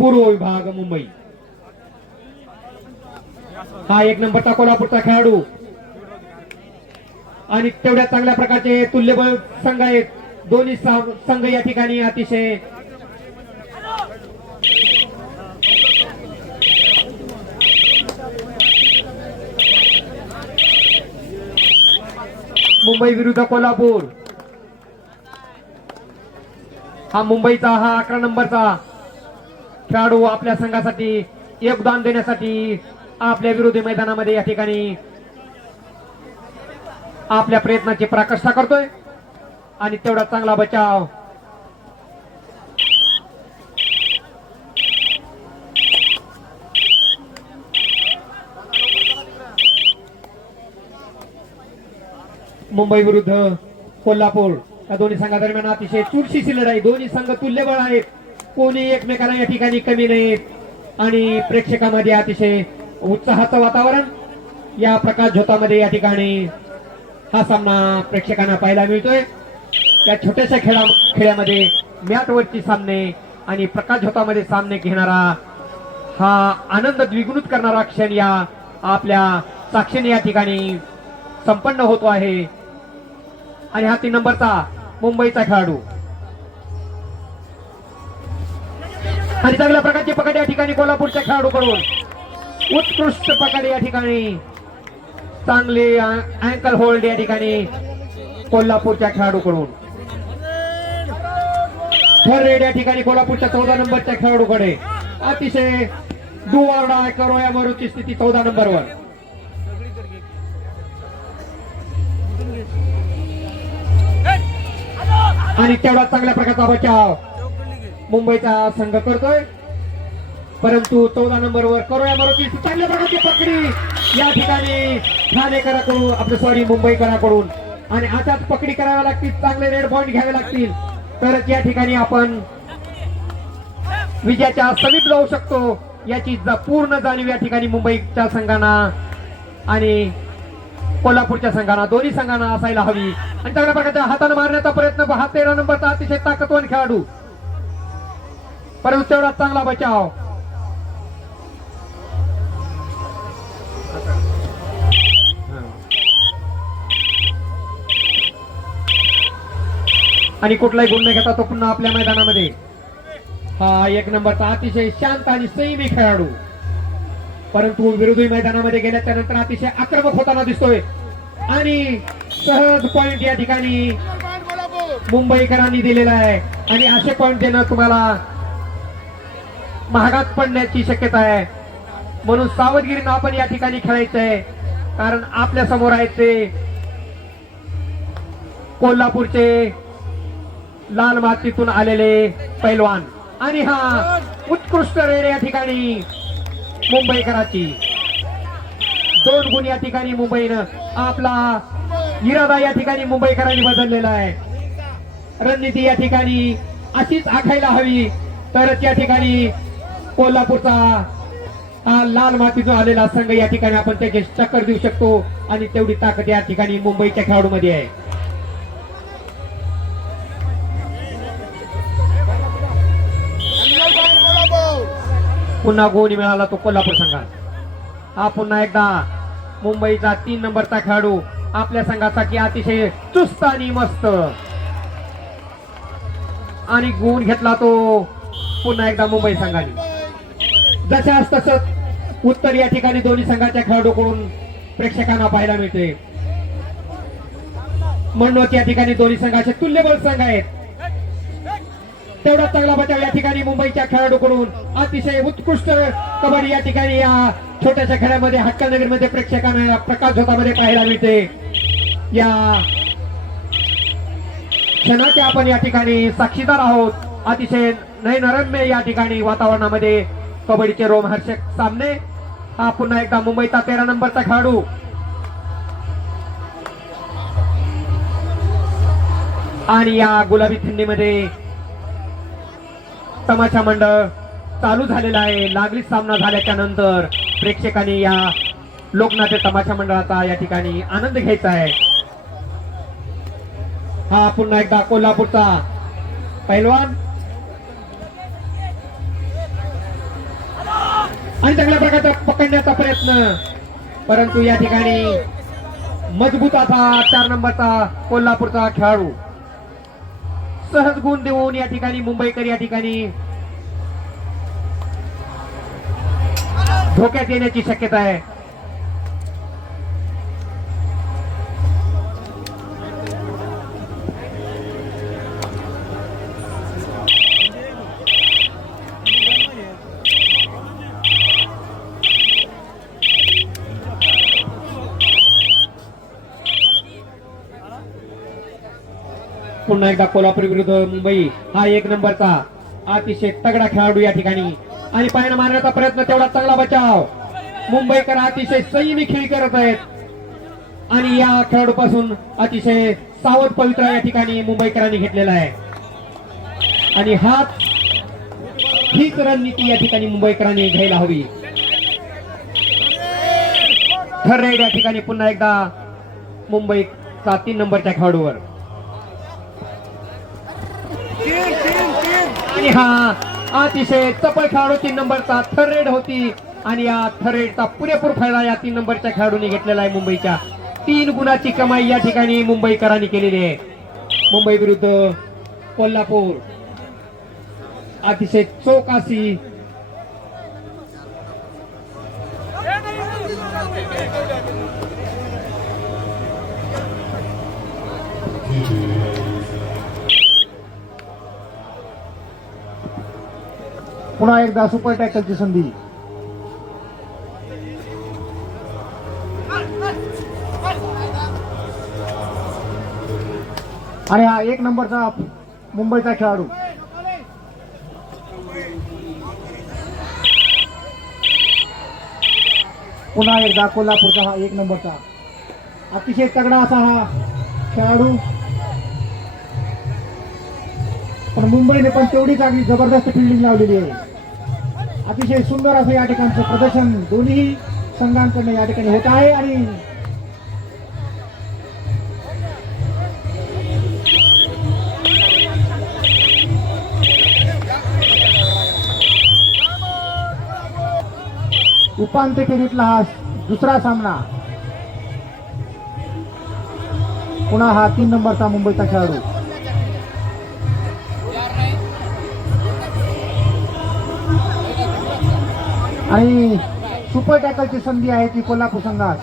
पूर्व विभाग मुंबई। हा एक नंबरचा कोल्हापूरचा खेळाडू आणि तेवढ्या चांगल्या प्रकारचे तुल्यबळ संघ आहेत दोन्ही संघ या ठिकाणी अतिशय मुंबई विरुद्ध कोल्हापूर। हा मुंबईचा हा 11 नंबरचा खेळाडू आपल्या संघासाठी योगदान देण्यासाठी आपल्या विरोधी मैदानामध्ये या ठिकाणी आपल्या प्रयत्नाची पराकाष्ठा करतोय आणि तेवढा चांगला बचाव मुंबई विरुद्ध कोल्हापूर या दोन्ही संघादरम्यान अतिशय चुरशीची लढाई। दोन्ही संघ तुल्यबळ आहेत, कोणी एकमेकांना या ठिकाणी कमी नाहीत आणि प्रेक्षकांमध्ये अतिशय उत्साहाचं वातावरण या प्रकाश झोतामध्ये या ठिकाणी हा सामना प्रेक्षकांना पाहायला मिळतोय। या छोट्याशा खेळामध्ये मॅटवरची सामने आणि प्रकाश झोतामध्ये सामने घेणारा हा आनंद द्विगुणित करणारा क्षण या आपल्या साक्षीने या ठिकाणी संपन्न होतो आहे। आणि हा 3 नंबरचा मुंबईचा खेळाडू आणि चांगल्या प्रकारची पकड या ठिकाणी कोल्हापूरच्या खेळाडूकडून उत्कृष्ट पकड या ठिकाणी चांगली अँकल होल्ड या ठिकाणी कोल्हापूरच्या खेळाडूकडून। थर्ड रेड या ठिकाणी कोल्हापूरच्या 14 नंबरच्या खेळाडूकडे अतिशय डुवारडा करो या मरूची स्थिती 14 नंबरवर। आणि तेवढा चांगल्या प्रकारचा बचाव मुंबईचा संघ करतोय, परंतु 14 नंबरवर करोया मारुती चांगल्या प्रकारची पकडी या ठिकाणी ठाणेकरांकडून आपलं सॉरी मुंबईकरांकडून आणि अशाच पकडी कराव्या लागतील, चांगले रेड पॉइंट घ्यावे लागतील तरच या ठिकाणी आपण विजयाच्या समीप जाऊ शकतो याची पूर्ण जाणीव या ठिकाणी मुंबईच्या संघांना आणि कोल्हापूरच्या संघांना दोन्ही संघांना असायला हवी। आणि चांगल्या प्रकारच्या हाताने मारण्याचा प्रयत्न हा 13 नंबरचा अतिशय ताकदवान खेळाडू, परंतु तेवढा चांगला बचाव आणि कुठलाही गुण न घेता तो पुन्हा आपल्या मैदानामध्ये हा 1 नंबरचा अतिशय शांत आणि संयमी खेळाडू, परंतु विरोधी मैदानामध्ये गेल्याच्या नंतर अतिशय आक्रमक होताना दिसतोय आणि सहज पॉइंट या ठिकाणी मुंबईकरांनी दिलेला आहे आणि असे पॉइंट देणं तुम्हाला महागात पडण्याची शक्यता आहे, म्हणून सावधगिरीनं आपण या ठिकाणी खेळायचं आहे कारण आपल्या समोर आहेत ते कोल्हापूरचे लाल मातीतून आलेले पैलवान आणि हा उत्कृष्ट रेड या ठिकाणी मुंबईकरांची 2 गुण या ठिकाणी मुंबईनं आपला इरादा या ठिकाणी मुंबईकरांनी बदललेला आहे। रणनीती या ठिकाणी अशीच आखायला हवी तरच या ठिकाणी कोल्हापूरचा हा लाल मातीतून आलेला संघ या ठिकाणी आपण त्याची टक्कर देऊ शकतो आणि तेवढी ताकद या ठिकाणी मुंबईच्या खेळाडूमध्ये आहे। पुन्हा गोल मिळाला तो कोल्हापूर संघात। हा पुन्हा एकदा मुंबईचा 3 नंबरचा खेळाडू आपल्या संघासाठी अतिशय चुस्त आणि मस्त आणि गुण घेतला तो पुन्हा एकदा मुंबई संघाने। जशास तसंच उत्तर या ठिकाणी दोन्ही संघाच्या खेळाडूकडून प्रेक्षकांना पाहायला मिळते, म्हणूनच या ठिकाणी दोन्ही संघाचे तुल्यबळ संघ आहेत। तेवढा चांगला बचाव या ठिकाणी मुंबईच्या खेळाडूकडून अतिशय उत्कृष्ट कबड्डी या ठिकाणी या छोट्याशा खेळामध्ये हक्कनगरमध्ये प्रेक्षकांना प्रकाश झोतामध्ये पाहायला मिळते। या क्षणाचे आपण या ठिकाणी साक्षीदार आहोत। अतिशय नयनरम्य या ठिकाणी वातावरणामध्ये कबड्डीचे रोमहर्षक सामने। हा पुन्हा एकदा मुंबईचा 13 नंबरचा खेळाडू आणि या गुलाबी थंडीमध्ये तमाशा मंडळ चालू झालेला आहे। लागलीच सामना झाल्याच्या नंतर प्रेक्षकांनी या लोकनाट्य तमाशा मंडळाचा या ठिकाणी आनंद घ्यायचा आहे। हा पुन्हा एकदा कोल्हापूरचा पैलवान आणि चांगल्या प्रकारचा पकडण्याचा प्रयत्न, परंतु या ठिकाणी मजबूत असा 4 नंबरचा कोल्हापूरचा खेळाडू सहज गुण देऊन या ठिकाणी मुंबईकर या ठिकाणी धोक्यात येण्याची शक्यता आहे. पुन्हा एकदा कोल्हापूर विरुद्ध मुंबई हा 1 नंबरचा अतिशय तगडा खेळाडू या ठिकाणी आणि पायानं मारण्याचा प्रयत्न, तेवढा चांगला बचाव. मुंबईकर अतिशय संयमी खेळी करत आहेत आणि या खेळाडूपासून अतिशय सावध पवित्रा या ठिकाणी मुंबईकरांनी घेतलेला आहे आणि हीच रणनीती या ठिकाणी मुंबईकरांनी घ्यायला हवी. थर्ड राईड या ठिकाणी पुन्हा एकदा मुंबईचा 3 नंबरच्या खेळाडूवर आणि हा अतिशय चपळ खेळाडू 3 नंबरचा थर्ड रेड होती आणि या थर्ड रेडचा पुरेपूर फायदा या 3 नंबरच्या खेळाडूने घेतलेला आहे. मुंबईच्या 3 गुणाची कमाई या ठिकाणी मुंबईकरांनी केलेली आहे. मुंबई विरुद्ध कोल्हापूर अतिशय चौकासी पुन्हा एकदा सुपर टॅकलची संधी. आणि हा 1 नंबरचा मुंबईचा खेळाडू पुन्हा एकदा कोल्हापूरचा हा 1 नंबरचा अतिशय तगडा असा हा खेळाडू. पण मुंबईने पण तेवढी चांगली जबरदस्त फिल्डिंग लावलेली आहे. अतिशय सुंदर असं या ठिकाणचं प्रदर्शन दोन्ही संघांकडून या ठिकाणी होत आहे आणि उपांत्य फेरीतला हा दुसरा सामना. पुन्हा हा 3 नंबरचा मुंबईचा खेळाडू आणि सुपर टॅकलची संधी आहे ती कोल्हापूर संघात.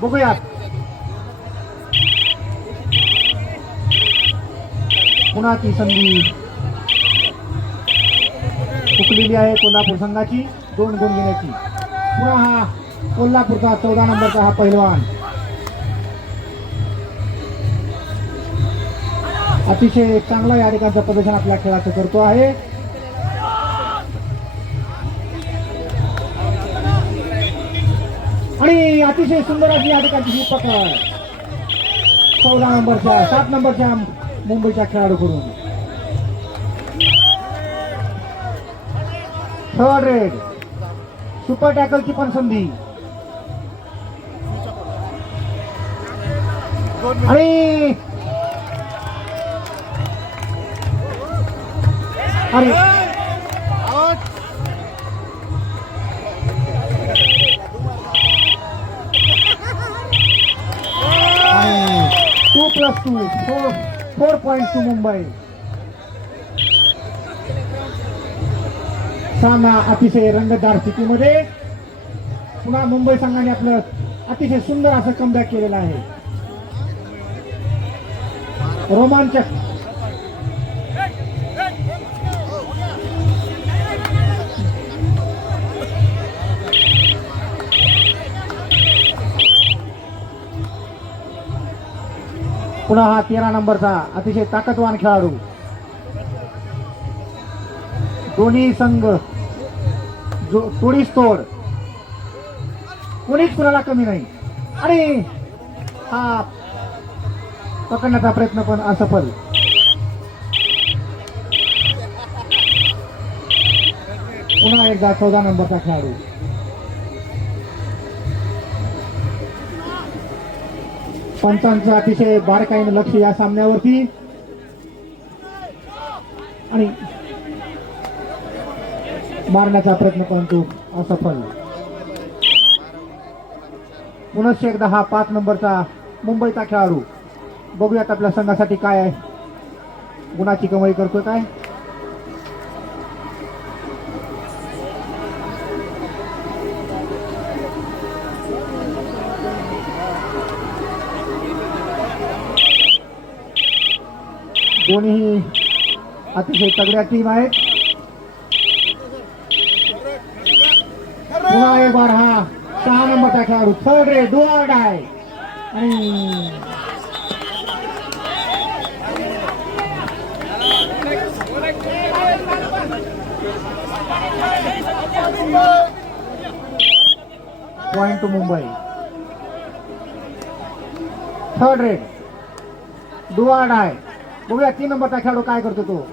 बघूयात. पुन्हा ती संधी चुकलेली आहे कोल्हापूर संघाची 2 गुण घेण्याची. पुन्हा हा कोल्हापूरचा 14 नंबरचा हा पैलवान अतिशय चांगला या ठिकाणचं प्रदर्शन आपल्या खेळाचं करतो आहे. आणि अतिशय सुंदर अशी या ठिकाणची ही पकड 14 नंबरच्या 7 नंबरच्या मुंबईच्या खेळाडूकडून. थर्ड रेड सुपर टॅकलची पण संधी आणि अरे 2+2 4 पॉइंट टू मुंबई. सामना अतिशय रंगतदार स्थितीमध्ये. पुन्हा मुंबई संघाने आपलं अतिशय सुंदर असं कमबॅक केलेलं आहे. रोमांचक पुन्हा हा 13 नंबरचा अतिशय ताकदवान खेळाडू. दोन्ही संघ तोडीस तोड, कोणीच कुणाला कमी नाही. आणि हा पकडण्याचा प्रयत्न पण असफल. पुन्हा एकदा 14 नंबरचा खेळाडू. पंचांचं अतिशय बारकाईनं लक्ष या सामन्यावरती आणि मारण्याचा प्रयत्न परंतु असफल. पुनश्च एकदा हा 5 नंबरचा मुंबईचा खेळाडू. बघूयात आपल्या संघासाठी काय आहे, गुणाची कमाई करतोय काय. दोन्ही अतिशय तगड्या टीम आहेत. पुन्हा एक बार हा 6 नंबरचा खेळाडू third raid do or die. आणि point to Mumbai. Third raid do or die. बघूया 3 नंबरचा खेळाडू काय करतो तो.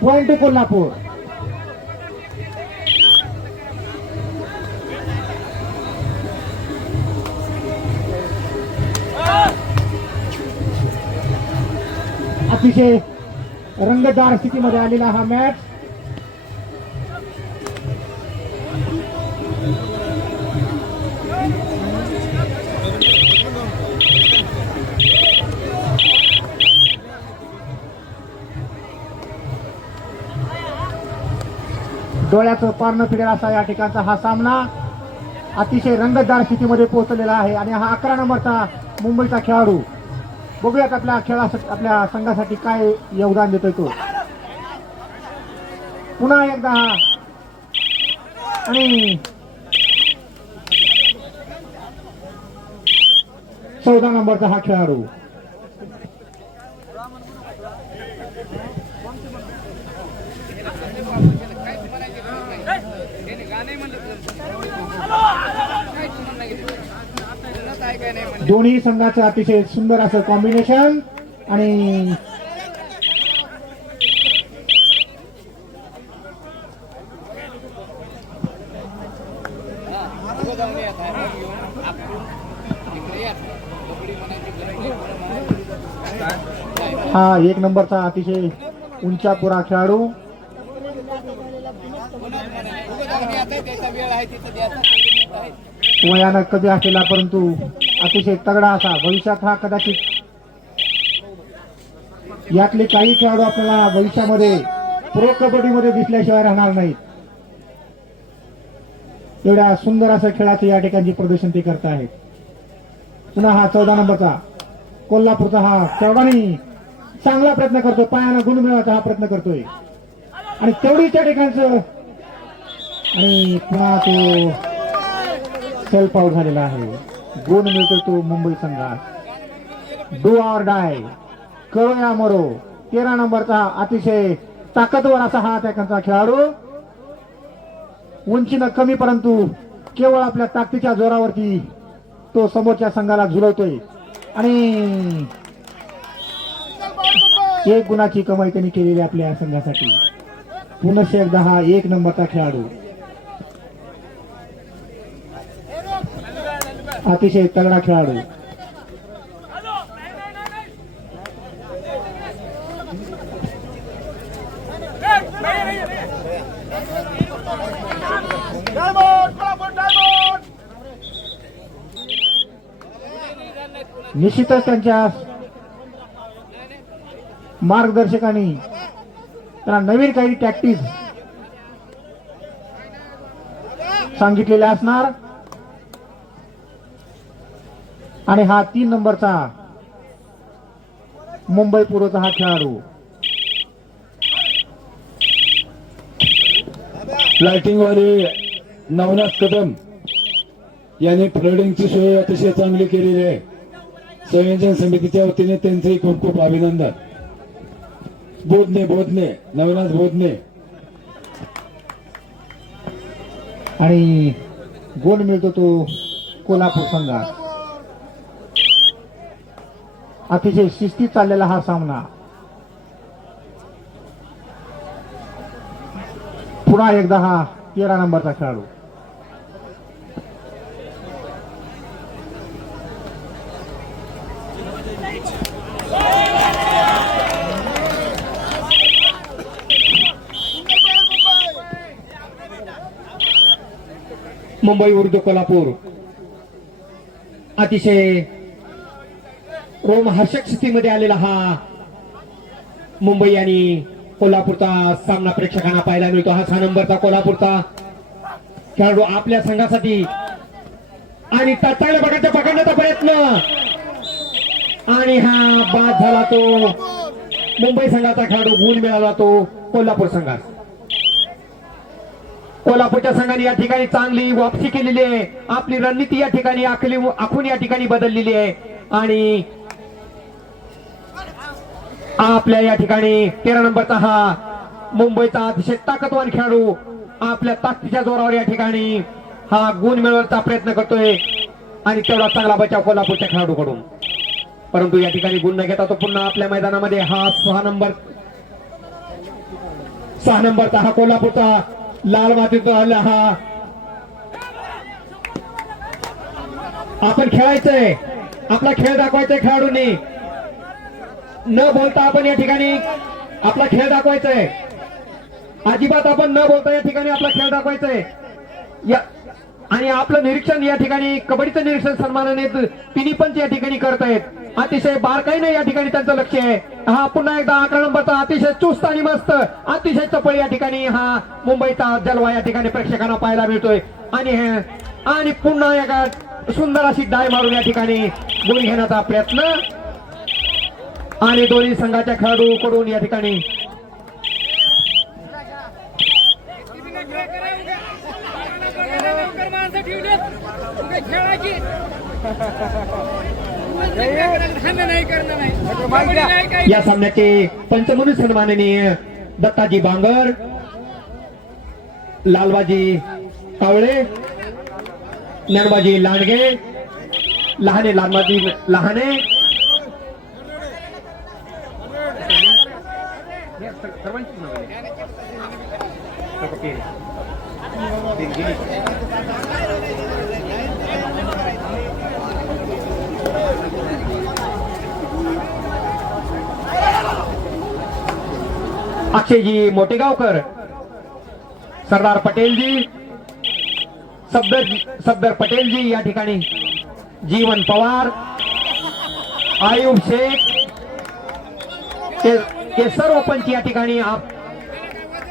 Point to Kolhapur. अतिशय रंगतदार स्थितीमध्ये आलेला हा मॅच. डोळ्याचं पारणं फिरेल असा या ठिकाणचा हा सामना अतिशय रंगतदार स्थितीमध्ये पोहोचलेला आहे. आणि हा 11 नंबरचा मुंबईचा खेळाडू. बघूयात आपल्या संघासाठी काय योगदान देतोय तो. पुन्हा एकदा हा आणि 14 नंबरचा हा खेळाडू. दोन्ही संघाचं अतिशय सुंदर असं कॉम्बिनेशन. आणि हा 1 नंबरचा अतिशय उंचापुरा खेळाडू. वयानं कधी असलेला परंतु अतिशय तगडा असा. भविष्यात हा कदाचित यातले काही खेळाडू आपल्याला भविष्यामध्ये प्रो कबड्डीमध्ये दिसल्याशिवाय राहणार नाहीत. एवढ्या सुंदर असं खेळाचं या ठिकाणी प्रदर्शन ते करत आहेत. पुन्हा हा 14 नंबरचा कोल्हापूरचा हा खेळाडू चांगला प्रयत्न करतोय, पायानं गुण मिळवायचा हा प्रयत्न करतोय. आणि तेवढीच त्या ठिकाणचं आणि पुन्हा तो सेल्फ आउट झालेला आहे. गुण मिळतो तो मुंबई संघात. डू ऑर डाय करो या मरो. 13 नंबरचा अतिशय ताकदवर असा हा त्याचा खेळाडू. उंचीनं कमी परंतु केवळ आपल्या ताकदीच्या जोरावरती तो समोरच्या संघाला झुलवतोय. आणि 1 गुणाची कमाई त्यांनी केलेली आपल्या संघासाठी. पुनश्च एकदा हा 1 नंबरचा खेळाडू. अतिशय तगडा खेळाडू. निश्चितच त्यांच्या मार्गदर्शकांनी त्यांना नवीन काही टॅक्टिक्स सांगितलेल्या असणार. आणि हा 3 नंबरचा मुंबई पूर्वचा हा खेळाडू. लाइटिंग वाले नवनाथ कदम यांनी फ्लडिंगची सोय अतिशय चांगली केलेली आहे. संयोजन समितीच्या वतीने त्यांचे खूप खूप अभिनंदन. बोधने नवनाथ बोधने. आणि गोल मिळतो तो कोल्हापूर संघात. अतिशय शिस्तीत चाललेला हा सामना. पुन्हा एकदा हा 13 नंबरचा खेळाडू. मुंबई विरुद्ध कोल्हापूर अतिशय रोमहर्षक स्थितीमध्ये आलेला हा मुंबई आणि कोल्हापूरचा सामना प्रेक्षकांना पाहायला मिळतो. हा 6 नंबरचा कोल्हापूरचा खेळाडू आपल्या संघासाठी आणि चांगल्या प्रकारच्या पकडण्याचा प्रयत्न आणि हा बाद झाला. तो मुंबई संघाचा खेळाडू गुण मिळाला तो कोल्हापूर संघास. कोल्हापूरच्या संघाने या ठिकाणी चांगली वापसी केलेली आहे. आपली रणनीती या ठिकाणी आखून या ठिकाणी बदललेली आहे आणि आपल्या या ठिकाणी 13 नंबरचा हा मुंबईचा अतिशय ताकदवान खेळाडू आपल्या ताकदीच्या जोरावर या ठिकाणी हा गुण मिळवण्याचा प्रयत्न करतोय आणि तेवढा चांगला बचाव कोल्हापूरच्या खेळाडूकडून. परंतु या ठिकाणी गुण न घेता तो पुन्हा आपल्या मैदानामध्ये हा 6 नंबरचा हा कोल्हापूरचा लाल मातीत आला. हा आपण खेळायचंय, आपला खेळ दाखवायचाय खेळाडूंनी. न बोलता आपण या ठिकाणी आपला खेळ दाखवायचाय. अजिबात आपण न बोलता या ठिकाणी आपला खेळ दाखवायचाय. आणि आपलं निरीक्षण या ठिकाणी कबड्डीचं निरीक्षण सन्मानाने तिन्ही पंच या ठिकाणी करत आहेत. अतिशय बारकाईने या ठिकाणी त्यांचं लक्ष आहे. हा पुन्हा एकदा 11 नंबरचा अतिशय चुस्त आणि मस्त अतिशय चपळ या ठिकाणी हा मुंबईचा जलवा या ठिकाणी प्रेक्षकांना पाहायला मिळतोय आणि पुन्हा एका सुंदर अशी डाय मारून या ठिकाणी गुण घेण्याचा प्रयत्न आणि दोन्ही संघाच्या खेळाडूकडून या ठिकाणी या सामन्याचे पंच म्हणून सन्माननीय दत्ताजी बांगर, लालबाजी कावळे, ज्ञानबाजी लांडगे, लहाने लालबाजी लहाने अक्षयजी मोटेगावकर, सरदार पटेलजी, सफदर पटेलजी या ठिकाणी, जीवन पवार, आयुब शेख हे सर्व पंच या ठिकाणी,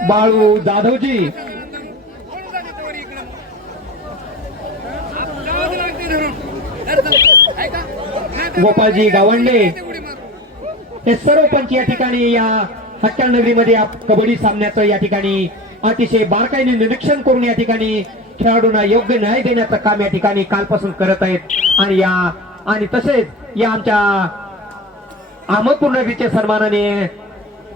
बाळू जाधवजी, गोपालजी गावंडे हे सर्व पंच या ठिकाणी या हट्टल नगरीमध्ये कबड्डी सामन्याचं या ठिकाणी अतिशय बारकाईने निरीक्षण करून या ठिकाणी खेळाडूंना योग्य न्याय देण्याचं काम या ठिकाणी कालपासून करत आहेत. आणि तसेच या आमच्या अहमदपूर नगरीचे सन्माननीय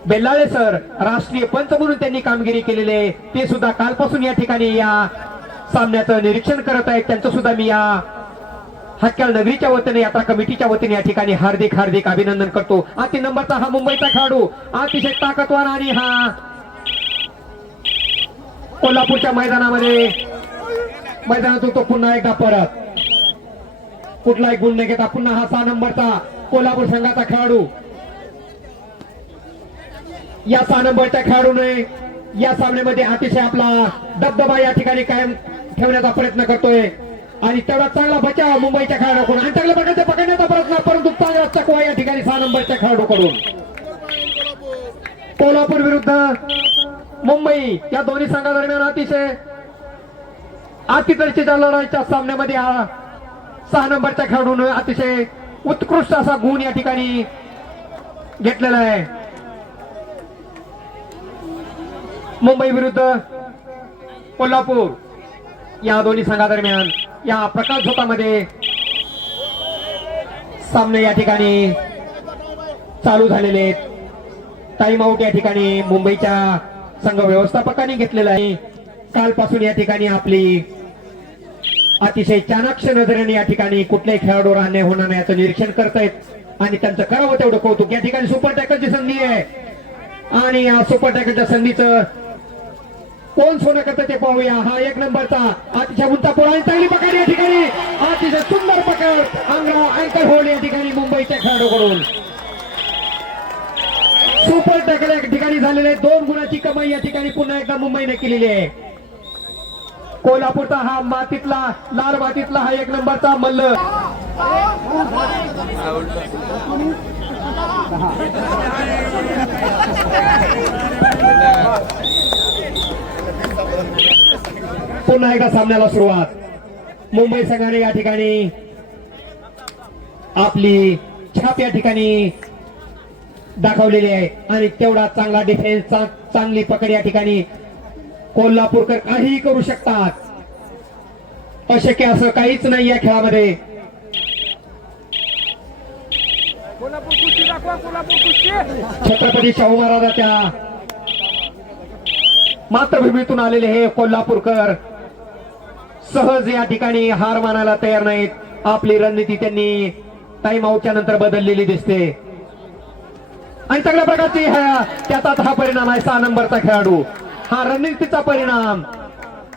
बेल्लाळे सर राष्ट्रीय पंच म्हणून त्यांनी कामगिरी केलेली आहे. ते सुद्धा कालपासून या ठिकाणी या सामन्याचं निरीक्षण करत आहेत. त्यांचं सुद्धा मी या हटकल नगरीच्या वतीने यात्रा कमिटीच्या वतीने या ठिकाणी हार्दिक हार्दिक अभिनंदन करतो. 3 नंबरचा हा मुंबईचा खेळाडू अतिशय ताकदवार आणि हा कोल्हापूरच्या मैदानातून तो पुन्हा एकदा परत कुठलाही गुण न घेता पुन्हा हा 6 नंबरचा कोल्हापूर संघाचा खेळाडू या 6 नंबरच्या खेळाडूने या सामन्यामध्ये अतिशय आपला दबदबा या ठिकाणी कायम ठेवण्याचा प्रयत्न करतोय आणि तेवढा चांगला बचाव मुंबईच्या खेळाडूकडून आणि चांगल्या प्रकारचे पकडण्याचा प्रयत्न, परंतु चांगला चकवा या ठिकाणी 6 नंबरच्या खेळाडूकडून. कोल्हापूर विरुद्ध मुंबई या दोन्ही संघादरम्यान अतिशय अतितरीच्या लढाईच्या सामन्यामध्ये 6 नंबरच्या खेळाडूने अतिशय उत्कृष्ट असा गुण या ठिकाणी घेतलेला आहे. मुंबई विरुद्ध कोल्हापूर या दोन्ही संघादरम्यान या प्रकाश झोतामध्ये सामने या ठिकाणी चालू झालेले आहेत. टाइम आउट या ठिकाणी मुंबईच्या संघ व्यवस्थापकांनी घेतलेला आहे. कालपासून या ठिकाणी आपली अतिशय चाणाक्ष नजरेने या ठिकाणी कुठल्याही खेळाडूवर अन्याय होणार नाही याचं निरीक्षण करतायत आणि त्यांचं करावं तेवढं कौतुक. या ठिकाणी सुपर टॅकलची संधी आहे आणि या सुपर टॅकलच्या संधीचं कोण सोनं करतं ते पाहूया. हा 1 नंबरचा अतिशय उंचा पोळा आणि चांगली पकड या ठिकाणी अतिशय सुंदर पकड अँकर होल्ड या ठिकाणी मुंबईच्या खेळाडूकडून. सुपर टॅकल या ठिकाणी झालेले 2 गुणाची कमाई या ठिकाणी पुन्हा एकदा मुंबईने केलेली आहे. कोल्हापूरचा हा मातीतला लाल मातीतला हा एक नंबरचा मल्ल. पुन्हा एकदा सामन्याला सुरुवात. मुंबई संघाने या ठिकाणी आपली छाप या ठिकाणी दाखवलेली आहे आणि तेवढा चांगला डिफेन्स, चांगली पकड या ठिकाणी. कोल्हापूरकर काहीही करू शकतात, अशक्य असं काहीच नाही या खेळामध्ये. छत्रपती शाहू महाराजांच्या मातृभूमीतून आलेले हे कोल्हापूरकर सहज या ठिकाणी हार मानायला तयार नाहीत. आपली रणनीती त्यांनी टाइम आउटच्या नंतर बदललेली दिसते आणि चांगल्या प्रकारची त्याचाच हा परिणाम आहे. 6 नंबरचा खेळाडू, हा रणनीतीचा परिणाम.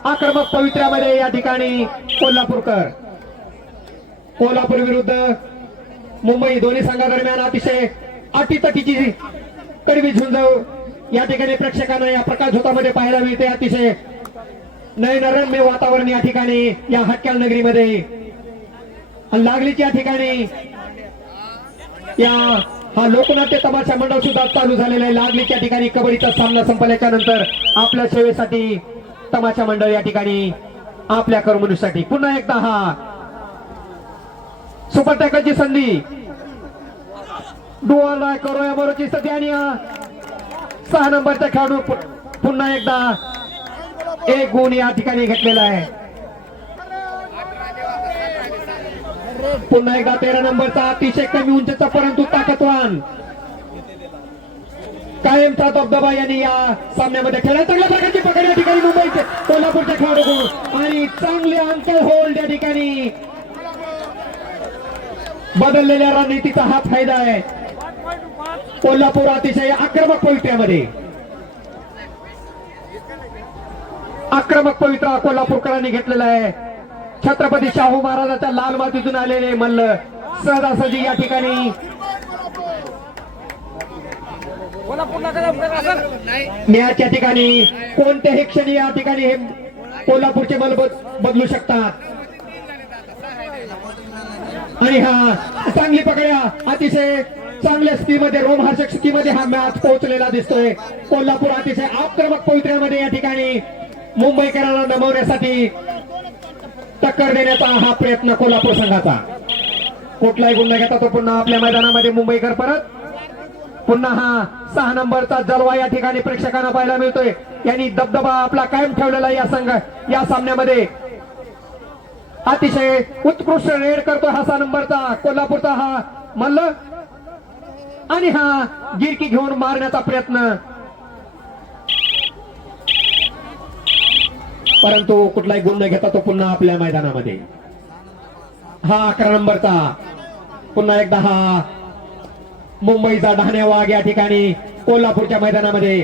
आक्रमक पवित्र्यामध्ये या ठिकाणी कोल्हापूरकर. कोल्हापूर विरुद्ध मुंबई दोन्ही संघादरम्यान अतिशय अटीतटीची कडवी झुंज या ठिकाणी प्रेक्षकांना या प्रकाश झोतामध्ये पाहायला मिळते. अतिशय नयनरम्य वातावरण या ठिकाणी या हटक्याल नगरीमध्ये. लागलीच या ठिकाणी हा लोकनाट्य तमाशा मंडळ सुद्धा चालू झालेला आहे. लागलीच्या ठिकाणी कबड्डीचा सामना संपल्याच्या नंतर आपल्या सेवेसाठी तमाशा मंडळ या ठिकाणी आपल्या करमणुकीसाठी पुन्हा एकदा हा सुपर टॅकलची संधी. डोळा करो या बरोबरची संधी आणि 6 नंबरचा खेळाडू पुन्हा एकदा एक गुण या ठिकाणी घेतलेला आहे. पुन्हा एकदा 13 नंबरचा अतिशय कमी उंचीचा परंतु ताकदवान कायमचा दबदबा यांनी या सामन्यामध्ये खेळला. चांगल्या प्रकारची पकड या ठिकाणी मुंबईचे कोल्हापूरच्या खेळाडू आणि चांगले अंकल होल्ड या ठिकाणी. बदललेल्या रणनीतीचा हा फायदा आहे. कोल्हापूर अतिशय आक्रमक पवित्र्यामध्ये. आक्रमक पवित्रा कोल्हापूरकरांनी घेतलेला आहे. छत्रपती शाहू महाराजांच्या लाल मातीतून आलेले मल्ल सहजासहजी या ठिकाणी मॅचच्या ठिकाणी कोणत्याही क्षणी या ठिकाणी हे कोल्हापूरचे मल्ल बदलू शकतात. आणि हा चांगली पकड्या अतिशय चांगल्या स्थितीमध्ये रोमहर्षक स्थितीमध्ये हा मॅच पोहोचलेला दिसतोय. कोल्हापूर अतिशय आक्रमक पवित्र्यामध्ये या ठिकाणी मुंबईकरांना नमवण्यासाठी टक्कर देण्याचा हा प्रयत्न कोल्हापूर संघाचा. कुठलाही गुण न घेता तो पुन्हा आपल्या मैदानामध्ये मुंबईकर परत. पुन्हा हा 6 नंबरचा जलवा या ठिकाणी प्रेक्षकांना पाहायला मिळतोय. यांनी दबदबा आपला कायम ठेवलेला या सामन्यामध्ये. अतिशय उत्कृष्ट रेड करतो हा 6 नंबरचा कोल्हापूरचा हा मल्ल आणि हा गिरकी घेऊन मारण्याचा प्रयत्न, परंतु कुठलाही गुण न घेता तो पुन्हा आपल्या मैदानामध्ये. हा 11 नंबरचा पुन्हा एकदा हा मुंबईचा ढाण्या वाघ या ठिकाणी कोल्हापूरच्या मैदानामध्ये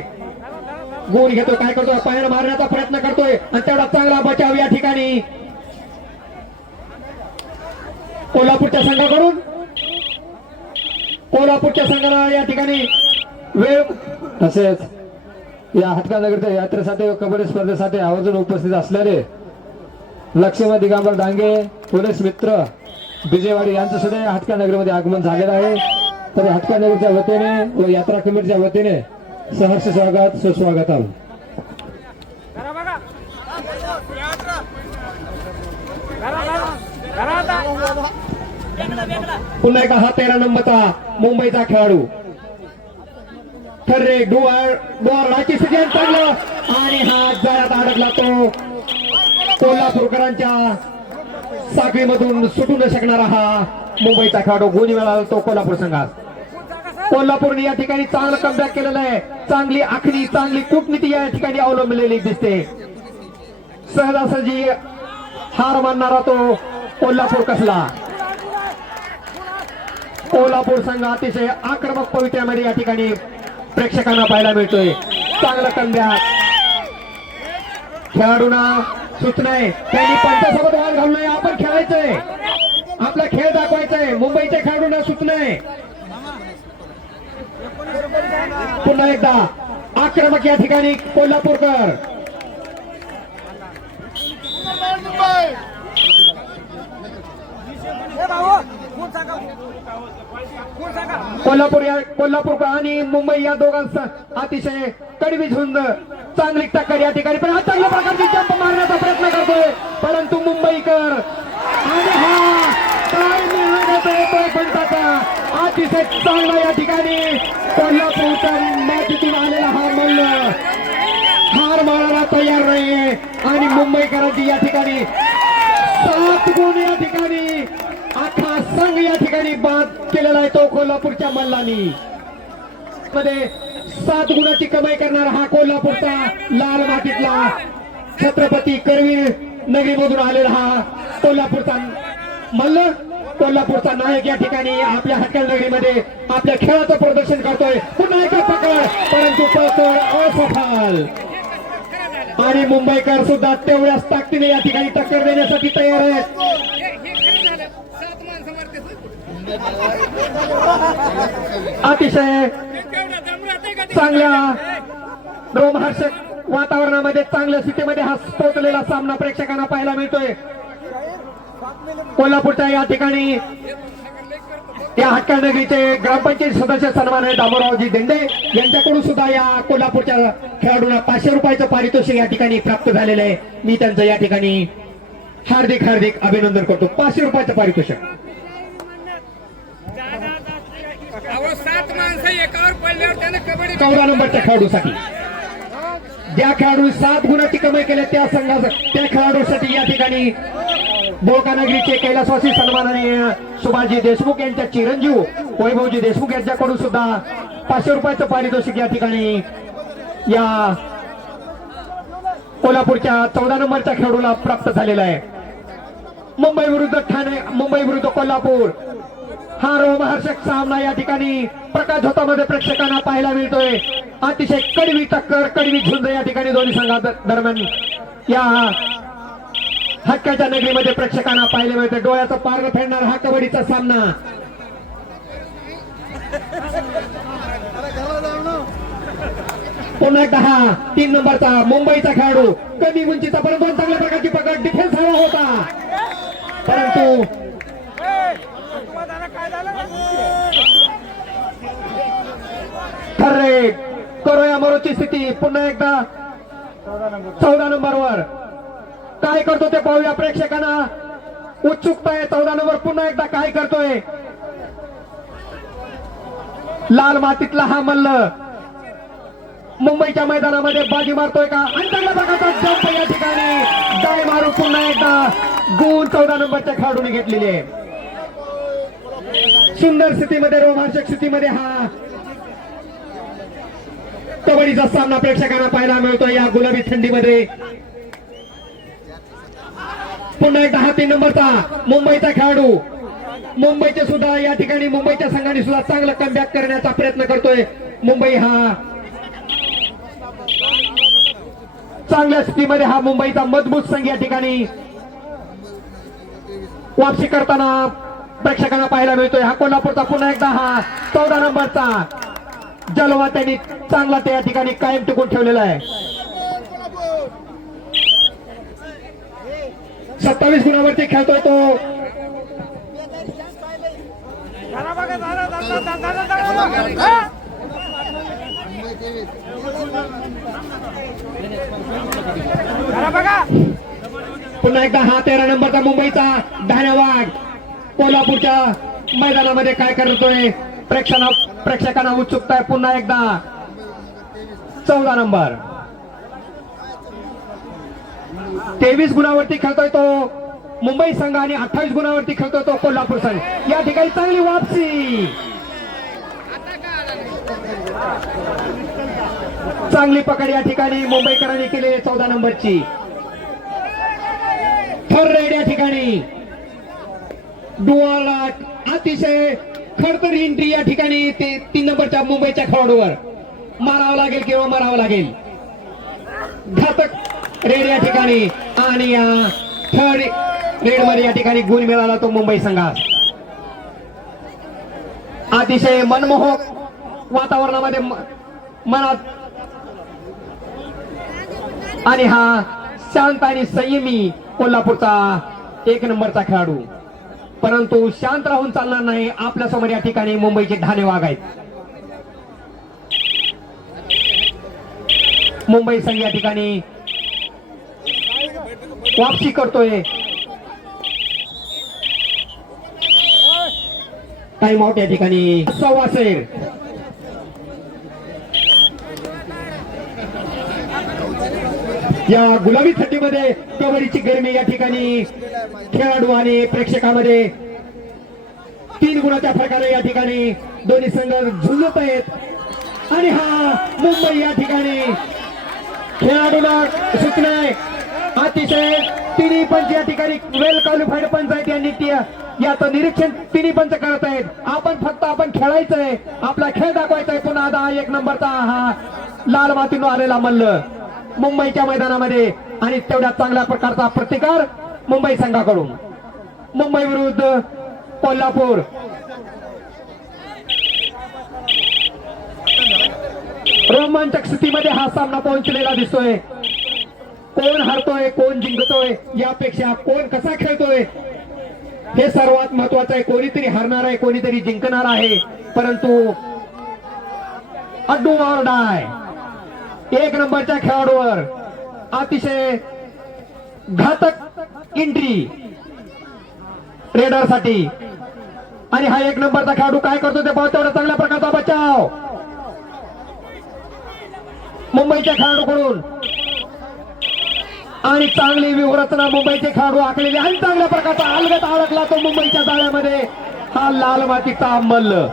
गुण घेतो. काय करतोय, पायानं मारण्याचा प्रयत्न करतोय आणि तेवढा चांगला बचाव या ठिकाणी कोल्हापूरच्या संघाकडून. कोल्हापूरच्या संघाला या ठिकाणी वेळ. तसेच या हटकानगरच्या यात्रेसाठी व कबड्डी स्पर्धेसाठी आवर्जून उपस्थित असलेले लक्ष्मण दिगंबर डांगे, पोलीस मित्र बिजेवाडी यांचं सुद्धा हटकानगरमध्ये आगमन झालेलं आहे. तर हटकानगरच्या वतीने व यात्रा कमिटीच्या वतीने सहर्ष स्वागत, सुस्वागत. पुन्हा एकदा हा 13 नंबरचा मुंबईचा खेळाडू ठर्रे डोळाची स्थिती चांगलं आणि हा जळात अडकला. तो कोल्हापूरकरांच्या साखळीमधून सुटू न शकणारा हा मुंबईचा खेळाडू. गुण मिळाला तो कोल्हापूर संघात. कोल्हापूरने या ठिकाणी चांगलं कमबॅक केलेलं आहे. चांगली आखणी, चांगली कूटनीती या ठिकाणी अवलंबलेली दिसते. सहजासहजी हार मानणारा तो कोल्हापूर कसला. कोल्हापूर संघ अतिशय आक्रमक पवित्र्यामध्ये या ठिकाणी प्रेक्षकांना पाहायला मिळतोय. चांगलं कमबॅक. खेळाडूंना सूचना आहे, त्यांनी पंचासोबत वाद घालू नये. आपण खेळायचंय, आपला खेळ दाखवायचाय. मुंबईच्या खेळाडूंना सूचना आहे. पुन्हा एकदा आक्रमक या ठिकाणी कोल्हापूरकर. कोल्हापूर आणि मुंबई या दोघांचा अतिशय कडवी झुंज चांगली टक्कर या ठिकाणी, पण हा चांगल्या प्रकारची जंप मारण्याचा प्रयत्न करतोय, परंतु मुंबईकर आणि हा काय निर्णय घेतोय पंचाचा. अतिशय चांगला या ठिकाणी कोल्हापूरच्या मातीतून आलेला हा मल्ल हार मारायला तयार नाहीये आणि मुंबईकरांची या ठिकाणी 7 गुण या ठिकाणी अख्खा संघ या ठिकाणी बाद केलेला आहे तो कोल्हापूरच्या मल्लांनी. मध्ये 7 गुणाची कमाई करणारा हा कोल्हापूरचा लाल मातीतला छत्रपती करवीर नगरीमधून आलेला हा कोल्हापूरचा मल्ल, कोल्हापूरचा नायक या ठिकाणी आपल्या हटकल नगरीमध्ये आपल्या खेळाचं प्रदर्शन करतोय. पुन्हा एकदा पकड, परंतु पकड असफल आणि मुंबईकर सुद्धा तेवढ्याच ताकदीने या ठिकाणी टक्कर देण्यासाठी तयार आहेत. अतिशय चांगल्या रोमहर्षक वातावरणामध्ये चांगल्या स्थितीमध्ये हा पोहोचलेला सामना प्रेक्षकांना पाहायला मिळतोय. कोल्हापूरच्या या ठिकाणी या हटकळ नगरीचे ग्रामपंचायत सदस्य सन्माननीय दामोदररावजी देंडे यांच्याकडून सुद्धा या कोल्हापूरच्या खेळाडूंना 500 रुपयाचं पारितोषिक या ठिकाणी प्राप्त झालेलं आहे. मी त्यांचं या ठिकाणी हार्दिक अभिनंदन करतो. 500 रुपयाचं पारितोषिक. 14 नंबरच्या खेळाडूसाठी, ज्या खेळाडू 7 गुणाची कमाई केली त्या खेळाडूसाठी या ठिकाणी बोळकानगरीचे कैलासवासी सन्माननीय सुभाषजी देशमुख यांच्या चिरंजीव वैभवजी देशमुख यांच्याकडून सुद्धा 500 रुपयाचं पारितोषिक या ठिकाणी या कोल्हापूरच्या 14 नंबरच्या खेळाडूला प्राप्त झालेला आहे. मुंबई विरुद्ध ठाणे, मुंबई विरुद्ध कोल्हापूर हा रोमहर्षक सामना या ठिकाणी प्रकाश होतामध्ये प्रेक्षकांना पाहायला मिळतोय. अतिशय कडवी टक्कर, कडवी झुंज या ठिकाणी दोन्ही संघादरम्यान या हक्काच्या नगरीमध्ये प्रेक्षकांना पाहायला मिळते. डोळ्याचं पारड फेडणारा हा कबड्डीचा सामना. पुन्हा एकदा हा 3 नंबरचा मुंबईचा खेळाडू कमी उंचीचा, परंतु चांगल्या प्रकारची पकड, डिफेन्स हवा होता, परंतु खरे करूया मरोची स्थिती. पुन्हा एकदा 14 नंबरवर काय करतो ते पाहूया. प्रेक्षकांना उत्सुकता आहे. 14 नंबर पुन्हा एकदा काय करतोय. लाल मातीतला हा मल्ल मुंबईच्या मैदानामध्ये बाजी मारतोय का, आणि चांगल्या प्रकारचा जंप या ठिकाणी डाय मारून पुन्हा एकदा गुण 14 नंबरच्या खेळाडूने घेतलेली आहे. सुंदर स्थितीमध्ये, रोमांचक स्थितीमध्ये हा कबड्डीचा सामना प्रेक्षकांना पाहायला मिळतोय या गुलाबी थंडीमध्ये. पुन्हा एकदा हा 3 नंबरचा मुंबईचा खेळाडू, मुंबईचे सुद्धा या ठिकाणी मुंबईच्या संघाने सुद्धा चांगला कमबॅक करण्याचा प्रयत्न करतोय. मुंबई हा चांगल्या स्थितीमध्ये हा मुंबईचा मजबूत संघ या ठिकाणी वापसी करताना प्रेक्षकांना पाहायला मिळतोय. हा कोल्हापूरचा पुन्हा एकदा हा 14 नंबरचा जलवा त्यांनी चांगला त्या ठिकाणी कायम टिकून ठेवलेला आहे. 27 गुणावरती खेळतोय तो. पुन्हा एकदा हा 13 नंबरचा मुंबईचा धान्यवाग कोल्हापूरच्या मैदानामध्ये काय करतोय. प्रेक्षकांना उत्सुकता आहे. पुन्हा एकदा 14 नंबर 23 गुणावरती खेळतोय तो मुंबई संघ आणि 28 गुणावरती खेळतोय तो कोल्हापूर संघ. या ठिकाणी चांगली वापसी, चांगली पकड या ठिकाणी मुंबईकरांनी केली 14 नंबरची. थर्ड राईड या ठिकाणी डुआला अतिशय खडतर एंट्री या ठिकाणी ते 3 नंबरच्या मुंबईच्या खेळाडूवर मारावं लागेल किंवा मारावं लागेल. घातक रेड या ठिकाणी आणि या थर्ड रेड मध्ये या ठिकाणी गुण मिळाला तो मुंबई संघात. अतिशय मनमोहक वातावरणामध्ये मनात आणि हा शांत आणि संयमी कोल्हापूरचा 1 नंबरचा खेळाडू परंतु शांत राहून चालणार नाही. आपल्या समोर या ठिकाणी मुंबईचे ढाणे वाघ आहेत. मुंबई संघ या ठिकाणी वापसी करतोय. टाइम आउट या ठिकाणी 6 सेर. या गुलाबी थंडीमध्ये कबड्डीची गरमी या ठिकाणी खेळाडू आणि प्रेक्षकांमध्ये 3 गुणाच्या फरकाने या ठिकाणी दोन्ही संघ झुंजत आहेत. आणि हा मुंबई या ठिकाणी खेळाडूला सूचना आहे. अतिशय तिन्ही पंच या ठिकाणी वेल क्वालिफाईड पंच आहेत. यांनी याचं निरीक्षण तिन्ही पंच करत आहेत. आपण खेळायचंय, आपला खेळ दाखवायचा आहे. पुन्हा आता 1 नंबरचा हा लाल मातीनं आलेला मल्ल मुंबईच्या मैदानामध्ये आणि तेवढ्या चांगल्या प्रकारचा प्रतिकार मुंबई संघाकडून. मुंबई विरुद्ध कोल्हापूर. रोमांचक स्थितीमध्ये हा सामना पोहोचलेला दिसतोय. कोण हरतोय, कोण जिंकतोय यापेक्षा कोण कसा खेळतोय हे सर्वात महत्वाचं आहे. कोणीतरी हरणार आहे, कोणीतरी जिंकणार आहे, परंतु अड्डू ऑर्डर आहे 1 नंबरच्या खेळाडूवर. अतिशय घातक एंट्री रेडर साठी. आणि हा 1 नंबरचा खेळाडू काय करतो ते पाहतो. तेवढा चांगल्या प्रकारचा बचाव मुंबईच्या खेळाडूकडून आणि चांगली व्यूहरचना मुंबईचे खेळाडू आखलेले आणि चांगल्या प्रकारचा अलगत अडकला तो मुंबईच्या जाळ्यामध्ये हा लाल मातीचा मल्ल.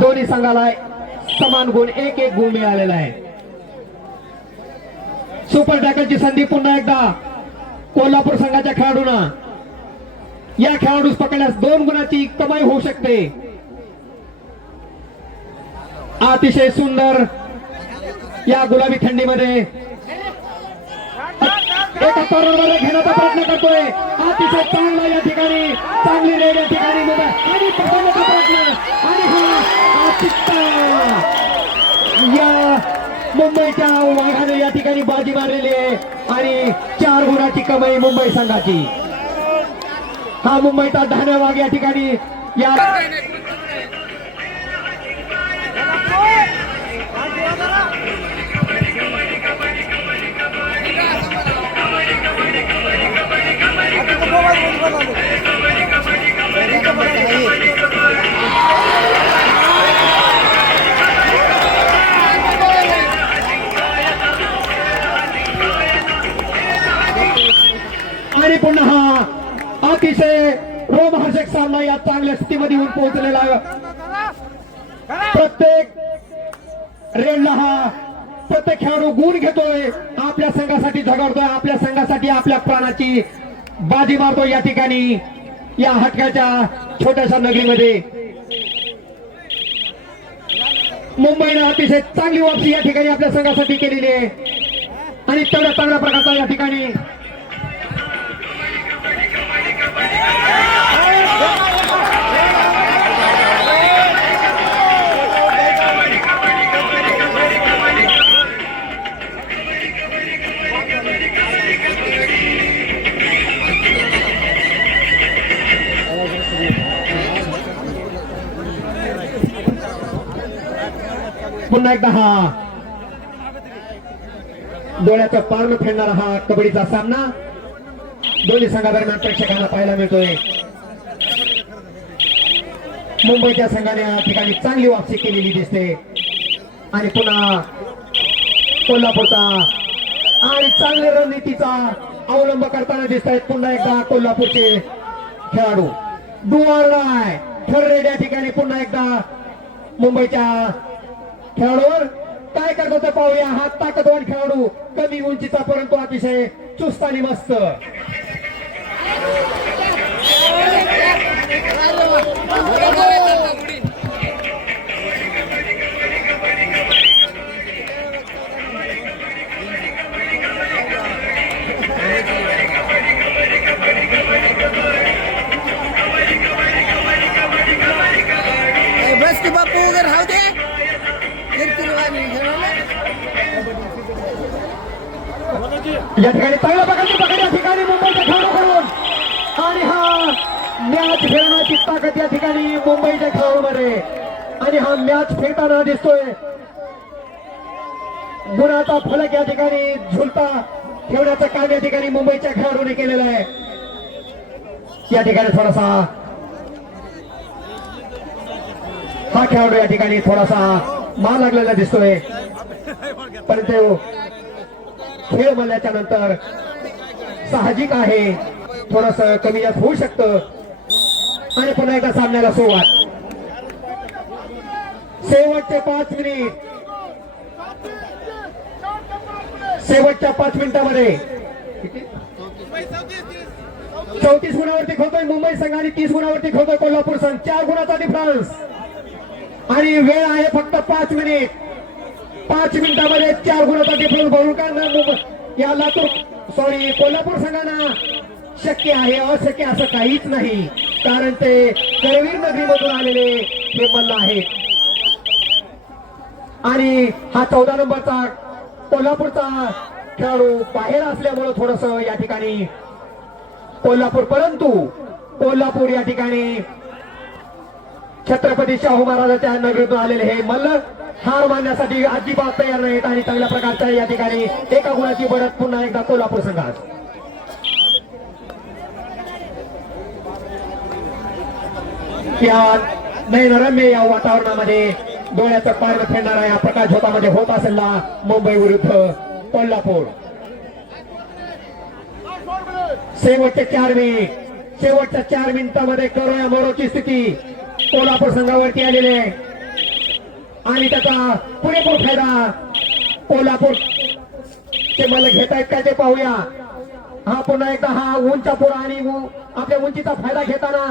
दोन्ही संघाला समान गुण 1-1 गुण मिळालेला आहे. सुपर टॅकलची संधी पुन्हा एकदा कोल्हापूर संघाच्या खेळाडूंना. या खेळाडूस पकडल्यास 2 गुणाची कमाई होऊ शकते. अतिशय सुंदर या गुलाबी थंडीमध्ये एका तरुणाला घेण्याचा प्रयत्न करतोय. अतिशय चांगला या ठिकाणी चांगली रेड या ठिकाणी आणि पकडण्याचा प्रयत्न आणि हा चित्ता या मुंबईच्या वाघाने या ठिकाणी बाजी मारलेली आहे आणि 4 गुणाची कमाई मुंबई संघाची. हा मुंबईचा ढाण्या वाघ या ठिकाणी या आणि पुन्हा हा अतिशय रोमहर्षक सामना या चांगल्या स्थितीमध्ये येऊन पोहोचलेला. प्रत्येक रेडला हा प्रत्येक खेळाडू गुण घेतोय, आपल्या संघासाठी झगडतोय, आपल्या संघासाठी आपल्या प्राणाची बाजी मारतोय. या ठिकाणी या हटक्याच्या छोट्याशा नगरीमध्ये मुंबईनं अतिशय चांगली वापसी या ठिकाणी आपल्या संघासाठी केलेली आहे आणि तेवढ्या चांगल्या प्रकारचा या ठिकाणी पुन्हा एकदा हा डोळ्याचं पारण फेडणारा हा कबड्डीचा सामना दोन्ही संघादरम्यान प्रेक्षकांना पाहायला मिळतोय. मुंबईच्या संघाने या ठिकाणी चांगली वापसी केलेली दिसते आणि पुन्हा कोल्हापूरचा आणि चांगल्या रणनीतीचा अवलंब करताना दिसत आहेत. पुन्हा एकदा कोल्हापूरचे खेळाडू डुआरलाय ठररेड या ठिकाणी पुन्हा एकदा मुंबईच्या खेळाडूवर काय करतो ते पाहूया. हा ताकदवान खेळाडू कमी उंचीचा परंतु अतिशय चुस्त आणि मस्त. बस की बापू वगैरे राहू दे. या ठिकाणी चांगल्या प्रकारची पकड या ठिकाणी मुंबईच्या खेळाडूकडून आणि हा मॅच फिरण्याची ताकद या ठिकाणी मुंबईच्या खेळाडूमध्ये आणि हा मॅच फिरताना दिसतोय. गुणाचा फलक या ठिकाणी झुलता ठेवण्याचं काम या ठिकाणी मुंबईच्या खेळाडूने केलेलं आहे. या ठिकाणी थोडासा हा खेळाडू या ठिकाणी थोडासा मार लागलेला दिसतोय, परंतु खेळ म्हणल्याच्या नंतर साहजिक आहे थोडस कमी जास्त होऊ शकतं. आणि पुन्हा एकदा सामन्याला सुरुवात. शेवटचे 5 मिनिट, शेवटच्या 5 मिनिटांमध्ये 34 गुणावरती खेळतोय मुंबई संघ आणि 30 गुणावरती खेळतोय कोल्हापूर संघ. 4 गुणाचा डिफरन्स आणि वेळ आहे फक्त 5 मिनिट. 5 मिनिटांमध्ये 4 गुणाचा डिफरन्स भरून काढणार या कोल्हापूर संघांना शक्य आहे. अशक्य असं काहीच नाही, कारण ते करवीर नगरीमधून आलेले हे मल्ल आहेत. आणि हा 14 नंबरचा कोल्हापूरचा खेळाडू बाहेर असल्यामुळे थोडस या ठिकाणी कोल्हापूर, परंतु कोल्हापूर या ठिकाणी छत्रपती शाहू महाराजांच्या नगरीतून आलेले हे मल्ल हार मानण्यासाठी अजिबात तयार नाहीत आणि चांगल्या प्रकारच्या या ठिकाणी एका गुणाची बढत पुन्हा एकदा कोल्हापूर संघात. या नयनरम्य या वातावरणामध्ये डोळ्याचं पारद फेडणारा या प्रकाश झोतामध्ये होत असलेला मुंबई विरुद्ध कोल्हापूर. शेवटचे 4 मिनिट, शेवटच्या 4 मिनिटांमध्ये करोया मोरोची स्थिती कोल्हापूर संघावरती आलेली आहे आणि त्याचा पुरेपूर फायदा कोल्हापूर ते मला घेता येत काय ते पाहूया. हा पुन्हा एकदा हा उंचापूर आणि आपल्या उंचीचा फायदा घेताना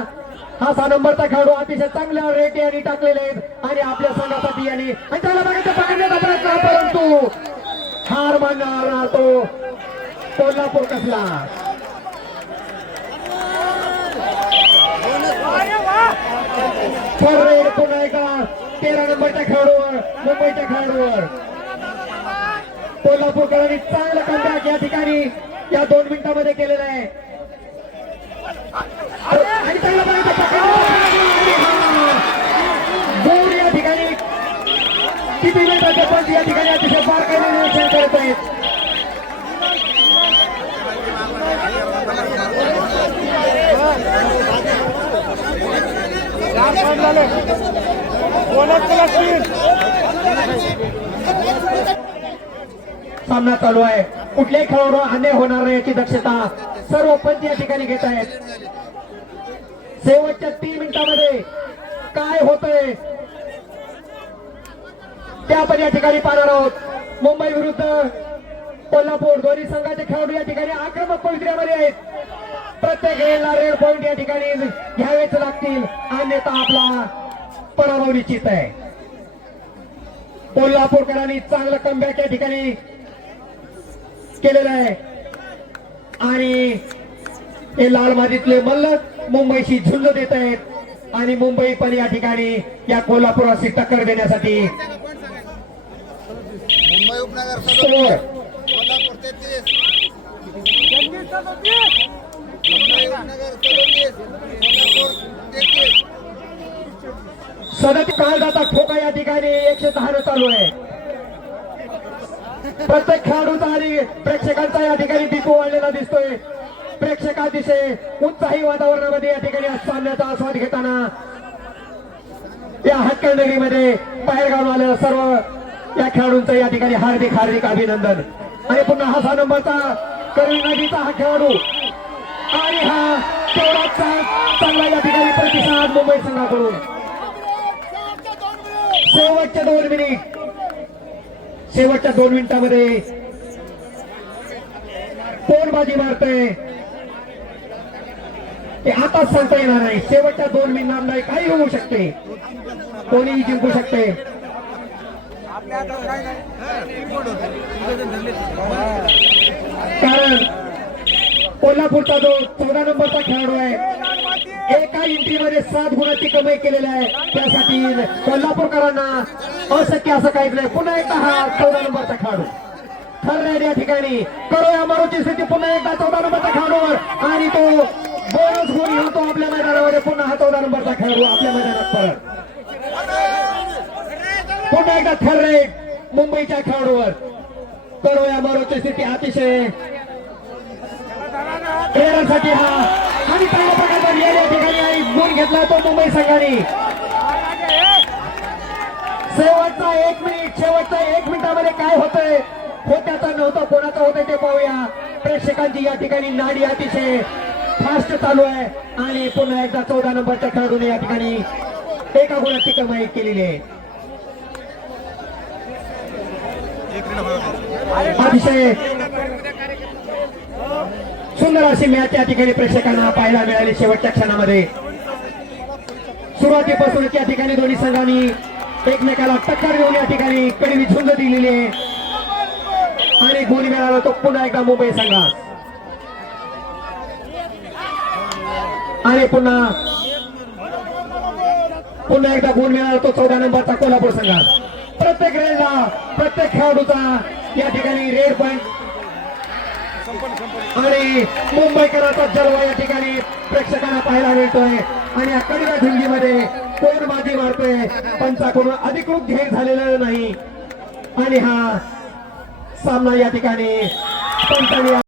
हा 6 नंबरचा खेळाडू अतिशय चांगल्या रेट यांनी टाकलेले आहेत आणि आपल्या संघासाठी यांनी त्याला बघायचं पकडण्याचा प्रयत्न, परंतु हार मानणार तो कोल्हापूर कसला. पुन्हा एकदा 13 नंबरच्या खेळाडूवर, मुंबईच्या खेळाडूवर कोल्हापूरकरांनी चांगलं कमबॅक या ठिकाणी या 2 मिनिटांमध्ये केलेलं आहे. आणि चांगला बोर्ड या ठिकाणी किती मिनिटाचे पंच या ठिकाणी अतिशय बारकाईने निरीक्षण करत आहेत. सामना चालू आहे. कुठल्याही खेळाडू अन्याय होणार नाही याची दक्षता सर्व पंच या ठिकाणी घेत आहेत. शेवटच्या 3 मिनिटांमध्ये काय होतंय ते आपण या ठिकाणी पाहणार आहोत. मुंबई विरुद्ध कोल्हापूर दोन्ही संघाचे खेळाडू या ठिकाणी आक्रमक पवित्र्यामध्ये आहेत. प्रत्येक खेळाला रेड पॉइंट या ठिकाणी घ्यावेच लागतील, अन्यथा आपला पराभव निश्चित आहे. कोल्हापूरकरांनी चांगलं कमबॅक या ठिकाणी केलेलं आहे आणि हे लाल मातीतले मल्ल मुंबईशी झुंज देत आहेत आणि मुंबई पण या ठिकाणी या कोल्हापुराशी टक्कर देण्यासाठी मुंबई उपनगर समोर कोल्हापूर 33, मुंबई उपनगर 37, कोल्हापूर 33. सतत काळजाचा ठोका या ठिकाणी 110 चालू आहे. प्रत्येक खेळाडूचा आणि प्रेक्षकांचा या ठिकाणी दिसू वाढलेला दिसतोय. प्रेक्षक अतिशय उत्साही वातावरणामध्ये या ठिकाणी सामन्याचा आस्वाद घेताना या हातकण नगरीमध्ये बाहेर गावून आलेल्या सर्व या खेळाडूंचं या ठिकाणी हार्दिक हार्दिक अभिनंदन. आणि पुन्हा हा 6 नंबरचा करवीर नगरीचा हा खेळाडू आणि हा तेवढाच चांगला या ठिकाणी प्रतिसाद मुंबई संघाकडून. शेवटच्या 2 मिनिट, शेवटच्या 2 मिनिटांमध्ये कोण बाजी मारतोय ते आताच सांगता येणार नाही. शेवटच्या 2 मिनिटांमध्ये काही होऊ शकते, कोणीही जिंकू शकते. कारण कोल्हापूरचा जो 14 नंबरचा खेळाडू आहे एका एंट्रीमध्ये 7 गुणाची कमाई केलेली आहे. त्यासाठी कोल्हापूरकरांना अशक्य असं काहीच नाही. पुन्हा एकदा हा 14 नंबरचा खेळाडू ठरलाय या ठिकाणी. करो या मारूची स्थिती पुन्हा एकदा 14 नंबरच्या खेळाडूवर आणि तो बोनस गुण घेऊन तो आपल्या मैदानामध्ये पुन्हा हा 14 नंबरचा खेळाडू आपल्या मैदानात परत. पुन्हा एकदा थर्ड रेट मुंबईच्या खेळाडूवर करूया मरोची स्थिती अतिशय खेळासाठी हा आणि चांगल्या प्रकारचा रिअल या ठिकाणी आणि गुण घेतला तो मुंबई संघाने. शेवटचा 1 मिनिट, शेवटच्या 1 मिनिटामध्ये काय होतंय, होत्याचं नव्हतं कोणाचं होतंय ते पाहूया. प्रेक्षकांची या ठिकाणी नाडी अतिशय फास्ट चालू आहे आणि पुन्हा एकदा 14 नंबरच्या खेळाडूने या ठिकाणी एका गुणाची कमाई केलेली आहे. अतिशय सुंदर अशी मॅच या ठिकाणी प्रेक्षकांना पाहायला मिळाली. शेवटच्या क्षणामध्ये सुरुवातीपासूनच या ठिकाणी दोन्ही संघांनी एकमेकाला टक्कर देऊन या ठिकाणी कडवी झुंज दिलेली आहे आणि गुण मिळाला तो पुन्हा एकदा मुंबई संघात आणि पुन्हा एकदा गुण मिळाला तो 14 नंबरचा कोल्हापूर संघात. प्रत्येक रेडला प्रत्येक खेळाडूचा या ठिकाणी रेड पॉइंट आणि मुंबईकरांचा जलवा या ठिकाणी प्रेक्षकांना पाहायला मिळतोय आणि या कडव्या झुंजीमध्ये कोण बाजी मारतोय पंचाकडून अधिकृत ध्येय झालेलं नाही आणि हा सामना या ठिकाणी पंचांनी